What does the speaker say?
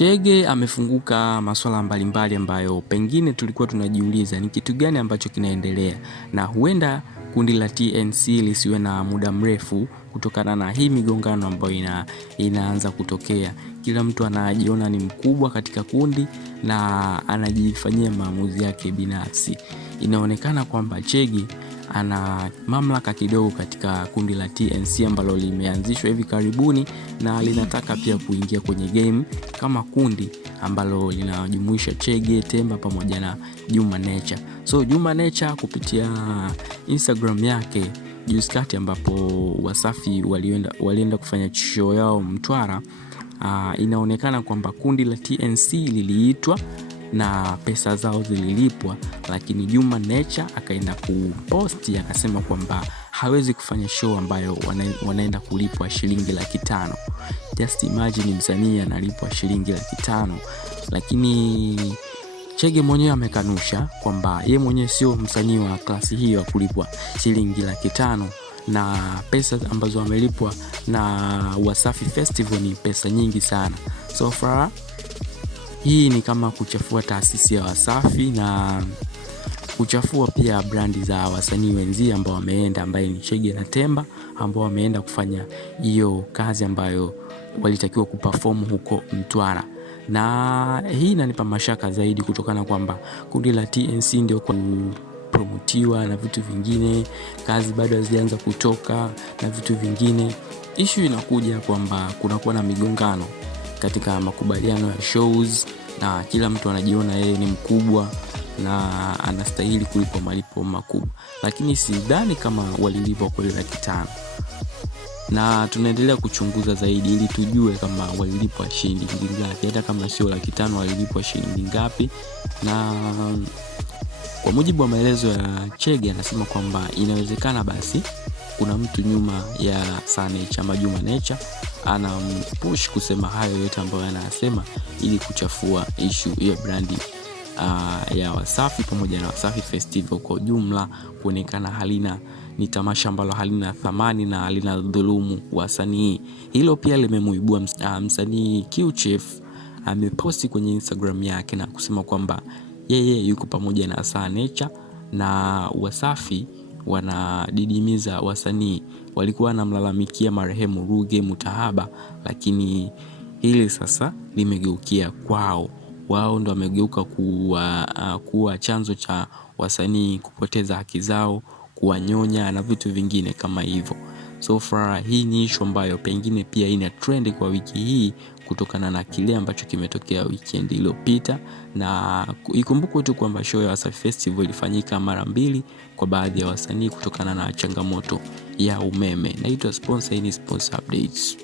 Chege amefunguka masuala mbalimbali ambayo pengine tulikuwa tunajiuliza ni kitu gani ambacho kinaendelea, na huenda kundi la TNC lisiwe na muda mrefu kutokana na hii migongano ambayo inaanza kutokea. Kila mtu anajiona ni mkubwa katika kundi na anajifanyia maamuzi yake binafsi. Inaonekana kwamba Chege ana mamlaka kidogo katika kundi la TNC ambalo limeanzishwa hivi karibuni na linataka pia kuingia kwenye game kama kundi ambalo linajumuisha Chege, Temba pamoja na Juma Nature. So Juma Nature kupitia Instagram yake juzi kati ambapo Wasafi walienda kufanya show yao Mtwara, inaonekana kwamba kundi la TNC liliitwa na pesa zao zililipwa, lakini Juma Nature akaenda kuposti akasema kwamba hawezi kufanya show ambayo wanaenda kulipwa shilingi 500,000. Just imagine msanii analipwa shilingi 500,000, lakini Chege mwenyewe amekanusha kwamba yeye mwenyewe sio msanii wa klasi hiyo ya kulipwa shilingi 500,000, na pesa ambazo amelipwa na Wasafi Festival ni pesa nyingi sana. So far hii ni kama kuchafua taasisi ya Wasafi na kuchafua pia brandi za wasanii wenzi ambao wameenda, ambaye ni Chege na Temba, ambao wameenda kufanya hiyo kazi ambayo walitakiwa kuperform huko Mtwara. Na hii inanipa mashaka zaidi kutokana kwamba kundi la TNC ndio promotiwa na vitu vingine, kazi bado hazijaanza kutoka na vitu vingine. Issue inakuja kwamba kunakuwa na migongano katika makubaliano ya shows na kila mtu anajiona yeye ni mkubwa na anastahili kulipwa malipo makubwa, lakini sidhani kama walilipwa kwa 500,000. Na tunaendelea kuchunguza zaidi ili tujue kama walilipwa shilingi ngapi, hata kama sio 500,000 walilipwa shilingi ngapi. Na kwa mujibu wa maelezo ya Chege anasema kwamba inawezekana basi kuna mtu nyuma ya Sane chama Juma Nature anampush kusema hayo yote ambayo anasema ili kuchafua issue ya brandi ya Wasafi pamoja na Wasafi Festival kwa jumla, kuonekana ni tamasha ambalo halina thamani na halina dhulumu wasanii. Hilo pia limemuibua msanii Q-Chief. Ameposti kwenye Instagram yake na kusema kwamba yeye yuko pamoja na Nature na Wasafi wanadidimiza wasanii. Walikuwa wanamlalamikia marehemu Ruge Mutahaba, lakini hili sasa limegeukia kwao. Wao ndo wamegeuka kuwa chanzo cha wasanii kupoteza haki zao, kuwanyonya na vitu vingine kama hivyo. So far hii ni issue ambayo pengine pia ina trend kwa wiki hii kutokana na kile ambacho kimetokea weekend iliyopita. Na ikumbukwe tu kwamba show ya Wasafi Festival ilifanyika mara 2 kwa baadhi ya wasanii kutokana na changamoto ya umeme. Naitwa Sponsor, ini Sponsor Updates.